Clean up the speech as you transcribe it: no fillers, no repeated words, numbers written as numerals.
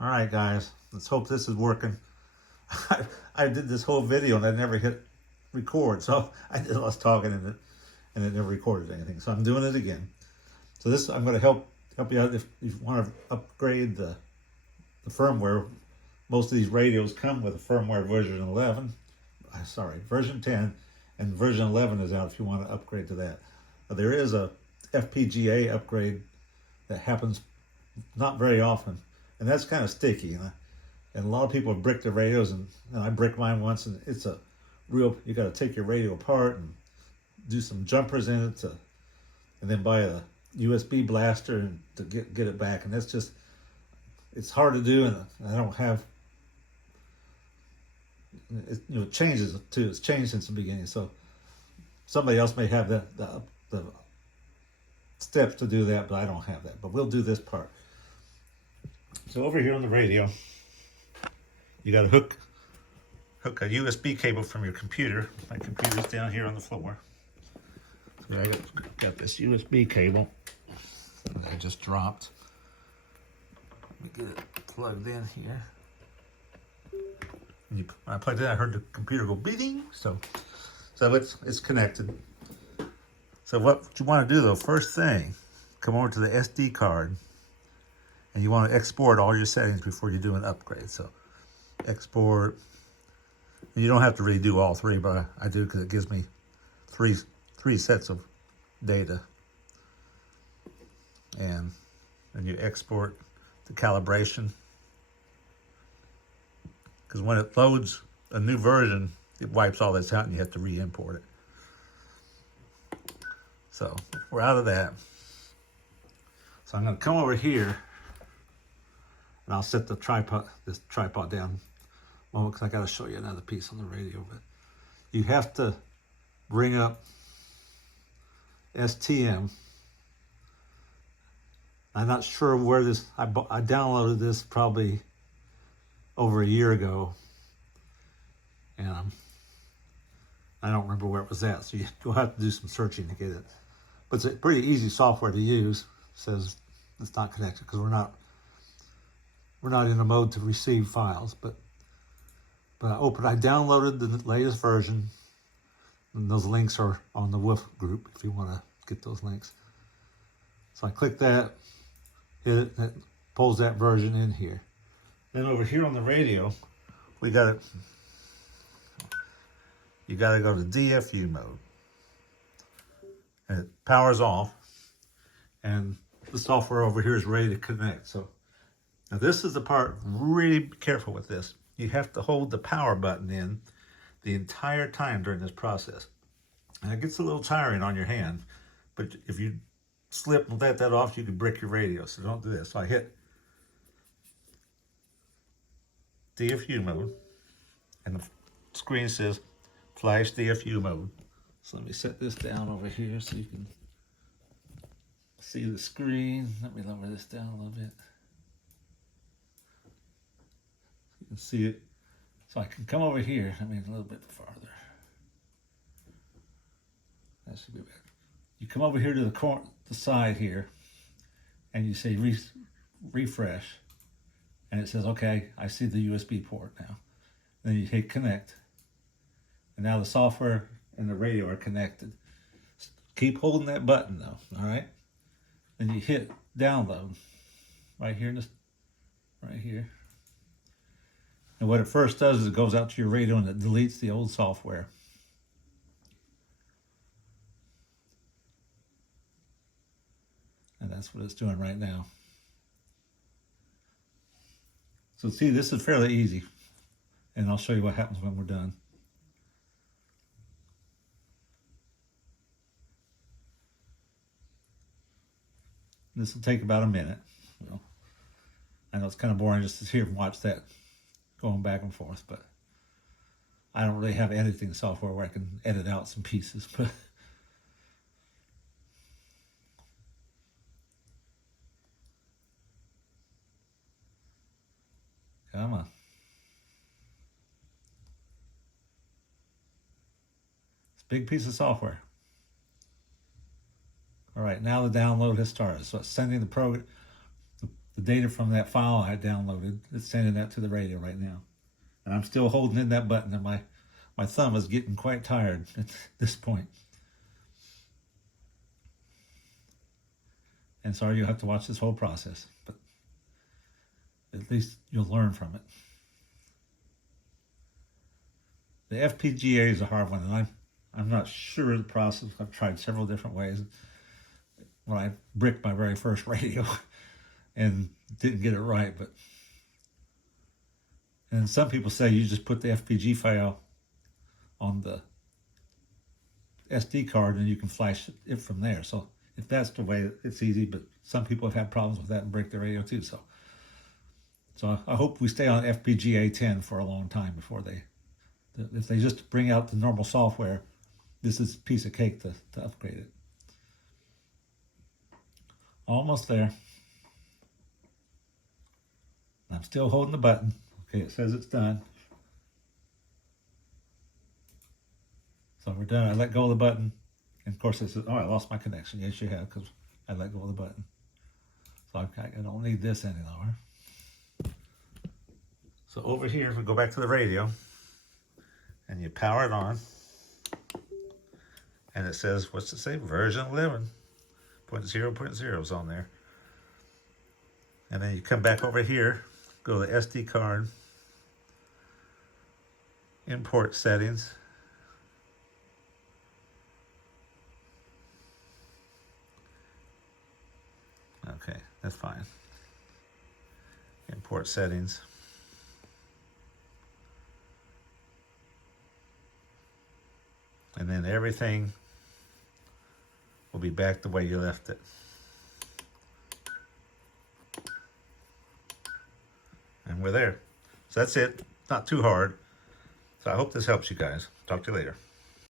All right, guys, let's hope this is working. I did this whole video and I never hit record, so I did a lot of talking in it, and it never recorded anything. So I'm doing it again. So this, I'm going to help you out if you want to upgrade the firmware. Most of these radios come with a firmware version 11. Version 10, and version 11 is out if you want to upgrade to that. There is a FPGA upgrade that happens not very often, and that's kind of sticky. And a lot of people have bricked their radios, and I bricked mine once, and it's a real, you got to take your radio apart and do some jumpers in it and then buy a USB blaster and to get it back. And that's just, it's hard to do, and I don't have, it changes too. It's changed since the beginning. So somebody else may have the steps to do that, but I don't have that. But we'll do this part. So over here on the radio, you got to hook a USB cable from your computer. My computer's down here on the floor. So I got this USB cable that I just dropped. Let me get it plugged in here. When I plugged it in, I heard the computer go beeping. So it's connected. So what you want to do though, first thing, come over to the SD card, and you want to export all your settings before you do an upgrade. So export, and you don't have to really do all three, but I do because it gives me three sets of data. And then you export the calibration, because when it loads a new version, it wipes all this out and you have to re-import it. So we're out of that. So I'm going to come over here and I'll set this tripod down because I got to show you another piece on the radio. But you have to bring up STM. I'm not sure where this, I downloaded this probably over a year ago, and I don't remember where it was at, so you'll have to do some searching to get it. But it's a pretty easy software to use. It says it's not connected because we're not in a mode to receive files. But I downloaded the latest version, and those links are on the WOOF group if you want to get those links. So I click that, hit it, and it pulls that version in here. Then over here on the radio, you got to go to DFU mode. And it powers off, and the software over here is ready to connect. So now this is the part, really be careful with this. You have to hold the power button in the entire time during this process. And it gets a little tiring on your hand, but if you slip and let that off, you can brick your radio. So don't do this. So I hit DFU mode, and the screen says flash DFU mode. So let me set this down over here so you can see the screen. Let me lower this down a little bit. You can see it. So I can come over here, a little bit farther. That should be better. You come over here to the side here, and you say refresh, and it says, okay, I see the USB port now. Then you hit connect, and now the software and the radio are connected. Keep holding that button though, all right? Then you hit download right here, right here. And what it first does is it goes out to your radio and it deletes the old software. And that's what it's doing right now. So see, this is fairly easy. And I'll show you what happens when we're done. This will take about a minute. Well, I know it's kind of boring just to sit here and watch that going back and forth, but I don't really have editing software where I can edit out some pieces. But come on. It's a big piece of software. All right, now the download has started. So it's sending the the data from that file I downloaded. It's sending that to the radio right now. And I'm still holding in that button, and my thumb is getting quite tired at this point. And sorry you'll have to watch this whole process, but at least you'll learn from it. The FPGA is a hard one, and I'm not sure of the process. I've tried several different ways. When I bricked my very first radio and didn't get it right, and some people say you just put the FPGA file on the SD card and you can flash it from there. So if that's the way, it's easy, but some people have had problems with that and break their radio too. So I hope we stay on FPGA 10 for a long time before if they just bring out the normal software, this is a piece of cake to upgrade it. Almost there. I'm still holding the button. Okay, it says it's done. So we're done. I let go of the button. And of course it says, oh, I lost my connection. Yes, you have, because I let go of the button. So I don't need this any longer. So over here, if we go back to the radio, and you power it on, and it says, what's it say? Version 11.0.0 is on there. And then you come back over here, go to the SD card, import settings. Okay, that's fine. Import settings. And then everything will be back the way you left it. And we're there. So that's it. Not too hard. So I hope this helps you guys. Talk to you later.